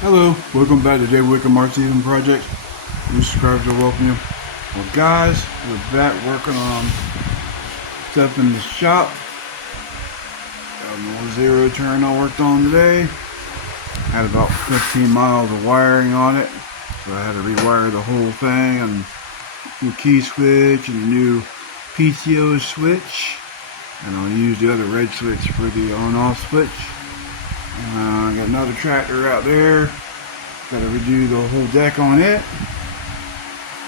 Hello, welcome back to Jay Wickham Mark Stephen Project. New subscribers are welcome you. Well guys, we're back working on stuff in the shop. Got a little zero turn I worked on today. Had about 15 miles of wiring on it. So I had to rewire the whole thing and new key switch and a new PTO switch. And I'll use the other red switch for the on-off switch. Got another tractor out there. Got to redo the whole deck on it.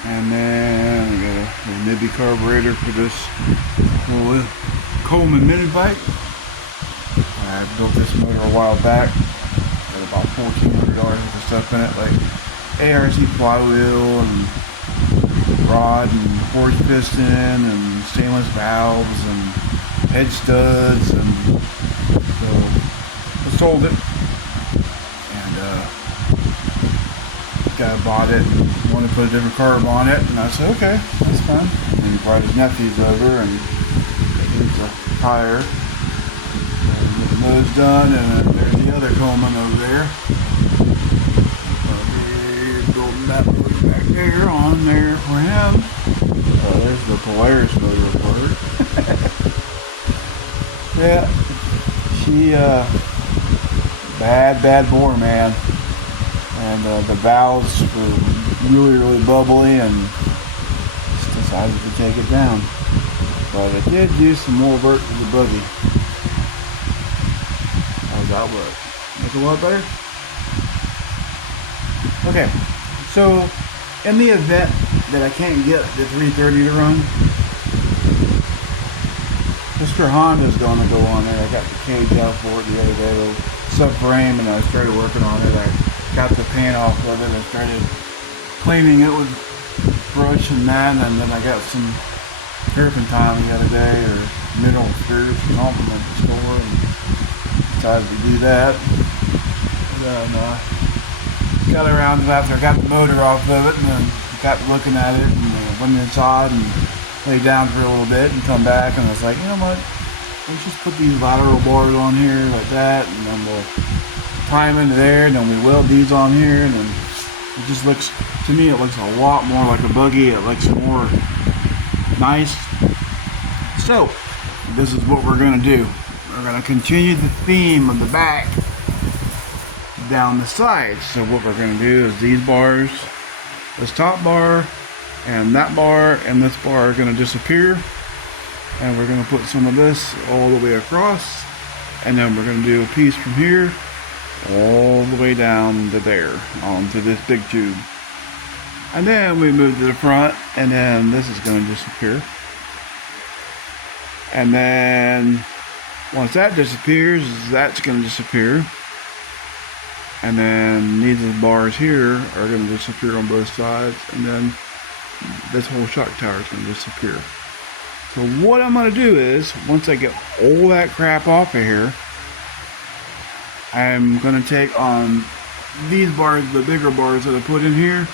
And then I got a Nibby carburetor for this little Coleman mini bike. I built this motor a while back. Got about $1,400 worth of stuff in it, like ARC flywheel and rod and forged piston and stainless valves and head studs, and so I sold it. Guy bought it, wanted to put a different carb on it, and I said, okay, that's fine. And he brought his nephews over, and here's a tire, and get the nose done, and then there's the other Coleman over there. I'll be building that motor back there, on there for him. There's the Polaris motor for her. Yeah, she, bad bore, man. And the valves were really bubbly, and just decided to take it down. But I did do some more work to the buggy. How's that work? Make it a lot better? Okay, so in the event that I can't get the 330 to run, Mr. Honda's going to go on there. I got the cage out for it the other day, the subframe, and I started working on it. I got the paint off of it. I started cleaning it with brush and that, and then I got some turpentine the other day, or mineral spirits from home from the store, and decided to do that. And then got around to after I got the motor off of it, and then got looking at it, and went inside and lay down for a little bit and come back, and I was like, you know what, let's just put these lateral bars on here like that, and then we'll tie them into there, and then we weld these on here, and then it just looks, to me it looks a lot more like a buggy. It looks more nice. So this is what we're going to do. We're going to continue the theme of the back down the sides. So what we're going to do is these bars, this top bar and that bar and this bar are going to disappear, and we're going to put some of this all the way across, and then we're going to do a piece from here all the way down to there onto this big tube, and then we move to the front, and then this is going to disappear, and then once that disappears, that's going to disappear, and then these bars here are going to disappear on both sides, and then this whole shock tower is going to disappear. So what I'm going to do is, once I get all that crap off of here, I'm going to take on these bars, the bigger bars that I put in here.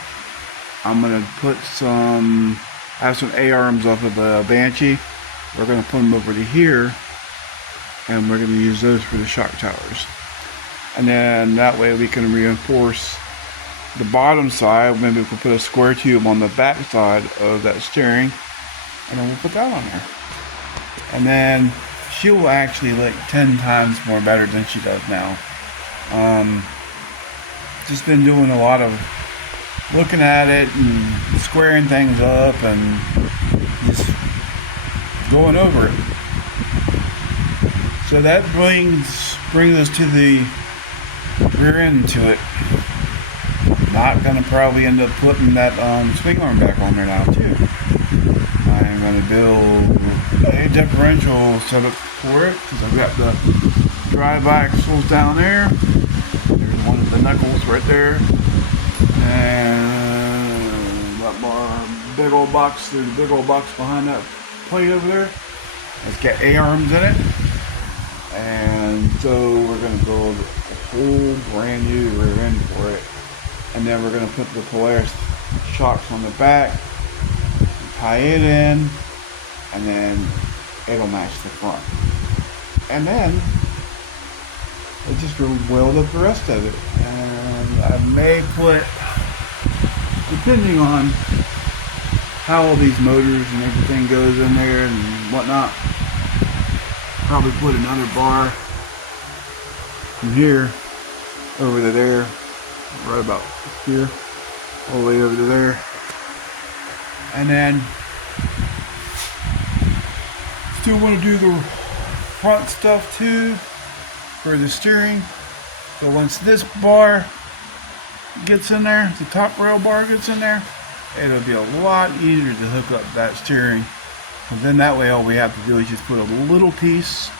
I'm going to put some, I have some A-arms off of the Banshee. We're going to put them over to here, and we're going to use those for the shock towers. And then that way we can reinforce the bottom side. Maybe we can put a square tube on the back side of that steering, and then we'll put that on there. And then she will actually look 10 times more better than she does now. Just been doing a lot of looking at it and squaring things up and just going over it. So that brings us to the rear end to it. Not gonna probably end up putting that swing arm back on there now too. I'm gonna build a differential setup for it, because I've got the drive axles down there. There's one of the knuckles right there, and that big old box. There's a big old box behind that plate over there. It's got A-arms in it, and so we're gonna build a whole brand new rear end for it. And then we're going to put the Polaris shocks on the back, tie it in, and then it'll match the front. And then I just weld up the rest of it. And I may put, depending on how all these motors and everything goes in there and whatnot, probably put another bar from here over to there, right about here, all the way over to there, and then still want to do the front stuff too for the steering. So once this bar gets in there, the top rail bar gets in there, it'll be a lot easier to hook up that steering. And then that way all we have to do is just put a little piece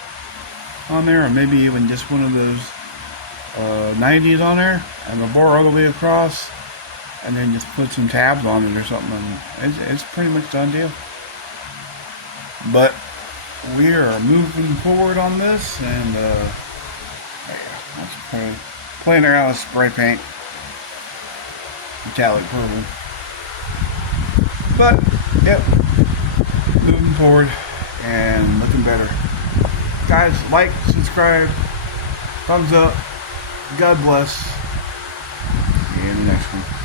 on there, or maybe even just one of those 90s on there, and the bar all the way across, and then just put some tabs on it or something, and it's pretty much done deal. But we are moving forward on this, and that's playing around with spray paint, metallic purple. But yep, moving forward and looking better. Guys, like, subscribe, thumbs up. God bless. See you in the next one.